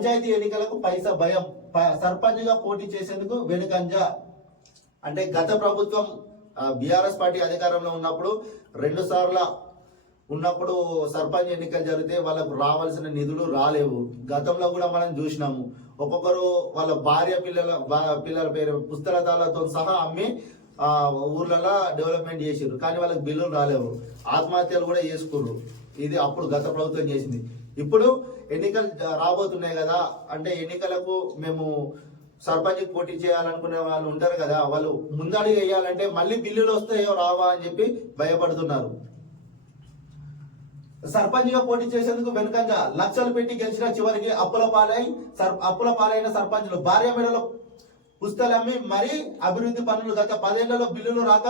పంచాయతీ ఎన్నికలకు పైసా భయం, సర్పంచ్ గా పోటీ చేసేందుకు వెనుకంజ. అంటే గత ప్రభుత్వం బీఆర్ఎస్ పార్టీ అధికారంలో ఉన్నప్పుడు 2 సార్లు ఉన్నప్పుడు సర్పంచ్ ఎన్నికలు జరిగితే వాళ్ళకు రావాల్సిన నిధులు రాలేవు. గతంలో కూడా మనం చూసినాము, ఒక్కొక్కరు వాళ్ళ భార్య పిల్లల పేరు పుస్తకాలతో సహా అమ్మి ఊర్లలో డెవలప్మెంట్ చేసారు, కానీ వాళ్ళకి బిల్లులు రాలేవు, ఆత్మహత్యలు కూడా చేసుకుర్రు. ఇది అప్పుడు గత ప్రభుత్వం చేసింది. ఇప్పుడు ఎన్నికలు రాబోతున్నాయి కదా, అంటే ఎన్నికలకు మేము సర్పంచ్ పోటీ చేయాలనుకునే వాళ్ళు ఉంటారు కదా, వాళ్ళు ముందడుగు వేయాలంటే మళ్ళీ బిల్లులు వస్తాయో రావా అని చెప్పి భయపడుతున్నారు. సర్పంచ్ గా పోటీ చేసేందుకు వెనుకంజ, లక్షలు పెట్టి గెలిచిన చివరికి అప్పుల పాలైన సర్పంచ్లు భార్య మెడలో పుస్తలమ్మి మరీ అభివృద్ధి పనులు. గత 10 ఏళ్లలో బిల్లులు రాక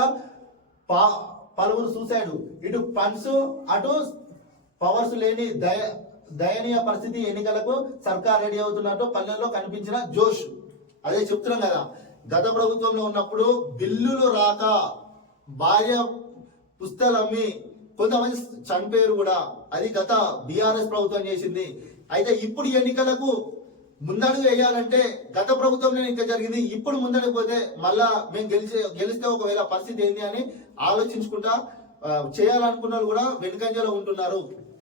పలువురు సూసైడ్. ఇటు ఫండ్స్ అటు పవర్స్ లేని దయనీయ పరిస్థితి. ఎన్నికలకు సర్కార్ రెడీ అవుతున్నట్టు పల్లెల్లో కనిపించిన జోష్. అదే చెప్తున్నాం కదా, గత ప్రభుత్వంలో ఉన్నప్పుడు బిల్లులు రాక భార్య పుస్తలమ్మి కొంతమంది చనిపోయారు కూడా. అది గత బీఆర్ఎస్ ప్రభుత్వం చేసింది. అయితే ఇప్పుడు ఎన్నికలకు ముందడుగు వేయాలంటే గత ప్రభుత్వంలో ఇంకా జరిగింది, ఇప్పుడు ముందడుగు పోతే మళ్ళా మేము గెలిస్తే ఒకవేళ పరిస్థితి ఏంటి అని ఆలోచించుకుంటా చేయాలనుకున్న కూడా వెనుకంజలో ఉంటున్నారు.